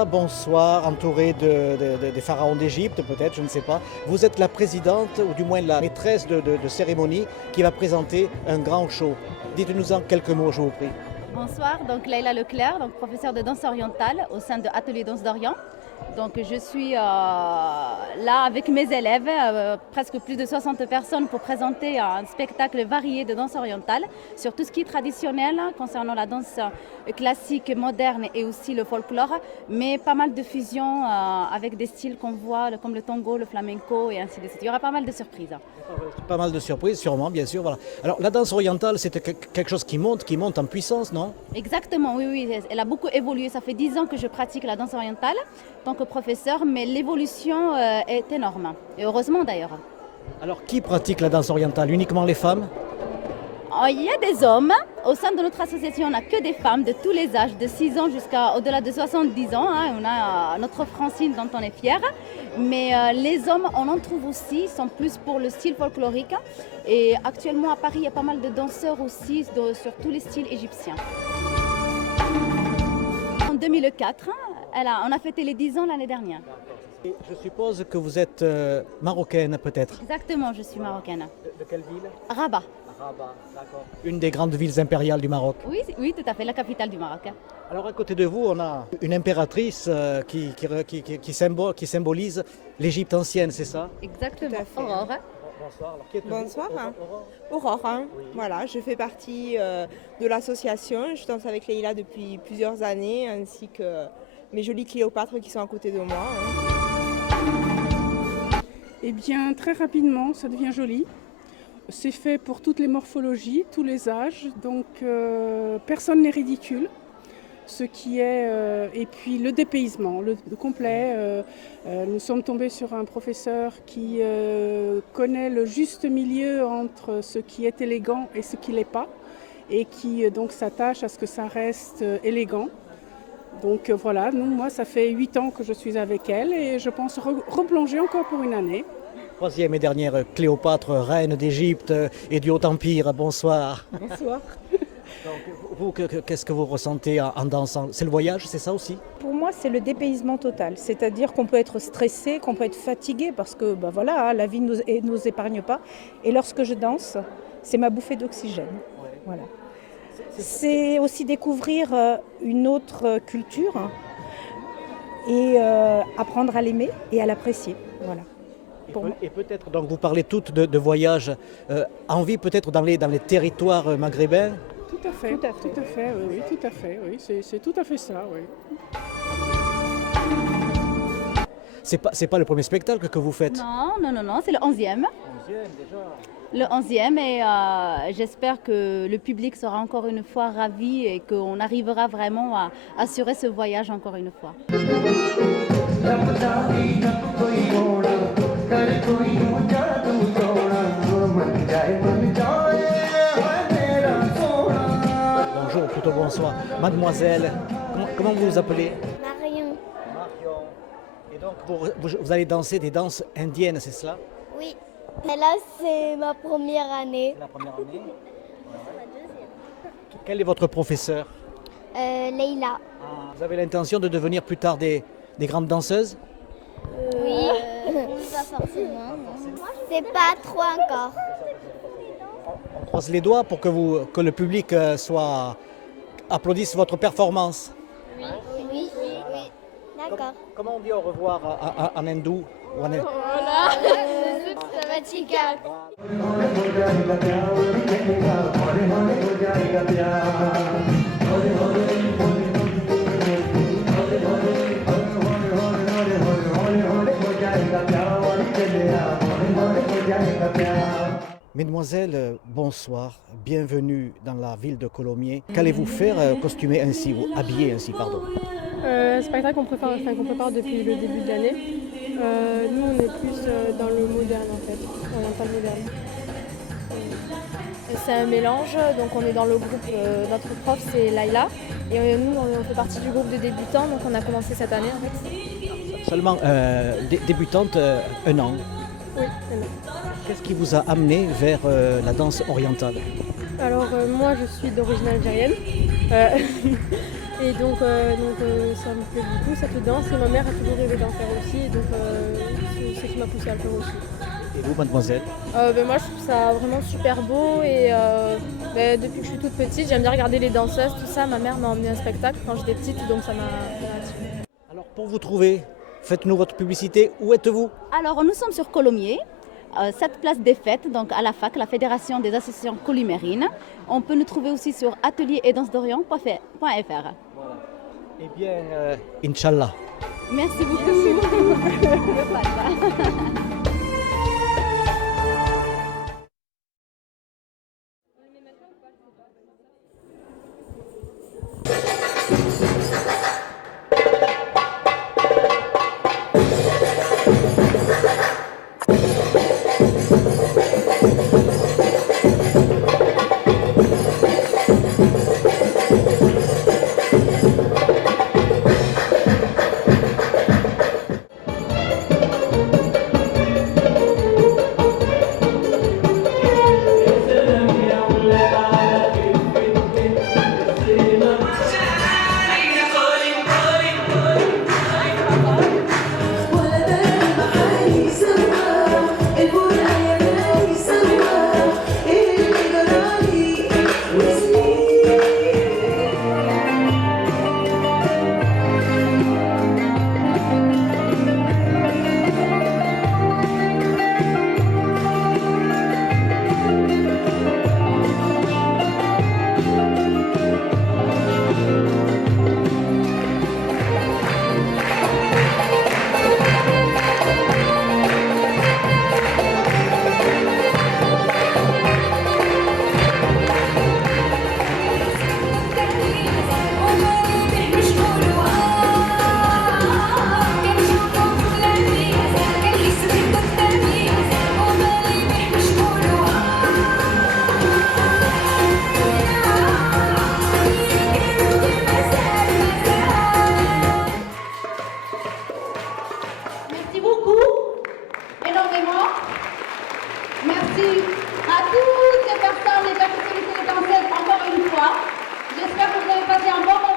Leïla, bonsoir, entourée des pharaons d'Égypte peut-être, je ne sais pas. Vous êtes la présidente, ou du moins la maîtresse de cérémonie qui va présenter un grand show. Dites-nous en quelques mots, je vous prie. Bonsoir, donc Leïla Leclerc, donc professeure de danse orientale au sein de Atelier Danse d'Orient. Donc je suis là avec mes élèves, presque plus de 60 personnes pour présenter un spectacle varié de danse orientale sur tout ce qui est traditionnel concernant la danse classique, moderne et aussi le folklore, mais pas mal de fusions avec des styles qu'on voit comme le tango, le flamenco et ainsi de suite. Il y aura pas mal de surprises. Pas mal de surprises, sûrement, bien sûr. Voilà. Alors la danse orientale, c'est quelque chose qui monte en puissance, non? Exactement, oui, elle a beaucoup évolué. Ça fait 10 ans que je pratique la danse orientale en tant que professeur, mais l'évolution est énorme, et heureusement d'ailleurs. Alors qui pratique la danse orientale? Uniquement les femmes? Il y a des hommes. Au sein de notre association, on n'a que des femmes de tous les âges, de 6 ans jusqu'à au-delà de 70 ans. On a notre Francine dont on est fier. Mais les hommes, on en trouve aussi, sont plus pour le style folklorique. Et actuellement à Paris, il y a pas mal de danseurs aussi sur tous les styles égyptiens. En 2004, on a fêté les 10 ans l'année dernière. Et je suppose que vous êtes marocaine peut-être? Exactement, je suis marocaine. De quelle ville? Rabat. Rabat, d'accord. Une des grandes villes impériales du Maroc. Oui, tout à fait, la capitale du Maroc. Alors à côté de vous, on a une impératrice qui symbolise l'Égypte ancienne, c'est ça? Exactement, Aurore. Bonsoir. Alors, qui êtes-vous? Bonsoir. Aurore. Aurore, Oui. voilà, je fais partie de l'association. Je danse avec Leïla depuis plusieurs années, ainsi que mes jolies Cléopâtres qui sont à côté de moi. Eh bien, très rapidement, ça devient joli. C'est fait pour toutes les morphologies, tous les âges, donc personne n'est ridicule. Ce qui est, et puis le dépaysement, le complet. Nous sommes tombés sur un professeur qui connaît le juste milieu entre ce qui est élégant et ce qui ne l'est pas, et qui donc s'attache à ce que ça reste élégant. Donc voilà, moi ça fait 8 ans que je suis avec elle et je pense replonger encore pour une année. Troisième et dernière Cléopâtre, reine d'Égypte et du Haut-Empire. Bonsoir. Bonsoir. Donc, vous, qu'est-ce que vous ressentez en dansant? C'est le voyage, c'est ça aussi? Pour moi, c'est le dépaysement total. C'est-à-dire qu'on peut être stressé, qu'on peut être fatigué parce que voilà, la vie ne nous épargne pas. Et lorsque je danse, c'est ma bouffée d'oxygène. Voilà. C'est aussi découvrir une autre culture et apprendre à l'aimer et à l'apprécier. Voilà. Et peut-être, donc vous parlez toutes de voyage, envie peut-être dans les territoires maghrébins? Tout à fait, oui, tout à fait, oui, c'est tout à fait ça, oui. C'est pas le premier spectacle que vous faites? Non, c'est le 11e. Le 11e et j'espère que le public sera encore une fois ravi et qu'on arrivera vraiment à assurer ce voyage encore une fois. Bonjour, plutôt bonsoir. Mademoiselle, comment vous vous appelez? Marion. Marion. Et donc vous allez danser des danses indiennes, c'est cela? Oui. Et là, c'est ma première année. C'est la première année. Quel est votre professeur? Leïla. Vous avez l'intention de devenir plus tard des grandes danseuses? Oui. Pas forcément. C'est pas trop encore. On croise les doigts pour que le public applaudisse votre performance. Oui. D'accord. Comment on dit au revoir en hindou ou en... Sabatika. Mesdemoiselles, bonsoir, bienvenue dans la ville de Colomiers. Qu'allez-vous faire costumé ainsi, ou habillé ainsi, pardon? Un spectacle qu'on prépare depuis le début de l'année. Nous, on est plus dans le moderne en fait, oriental moderne. C'est un mélange, donc on est dans le groupe, notre prof c'est Laïla, et nous on fait partie du groupe de débutants, donc on a commencé cette année en fait. Seulement débutante, un an. Oui, un an. Qu'est-ce qui vous a amené vers la danse orientale? Alors moi je suis d'origine algérienne. Et donc, ça me plaît beaucoup, cette danse. Et ma mère a toujours rêvé d'en faire aussi. Et donc c'est ce qui m'a poussée à le faire aussi. Et vous, mademoiselle? Moi, je trouve ça vraiment super beau. Et depuis que je suis toute petite, j'aime bien regarder les danseuses, tout ça. Ma mère m'a emmené un spectacle quand j'étais petite, donc ça m'a attirée. Alors pour vous trouver, faites-nous votre publicité. Où êtes-vous? Alors, nous sommes sur Colomiers, cette place des fêtes, donc à la FAC, la Fédération des associations columérines. On peut nous trouver aussi sur atelier et danse-d'orient.fr. Eh bien, Inch'Allah. Merci beaucoup. Merci beaucoup, énormément. Merci à toutes les personnes, les danseuses, encore une fois. J'espère que vous avez passé un bon moment.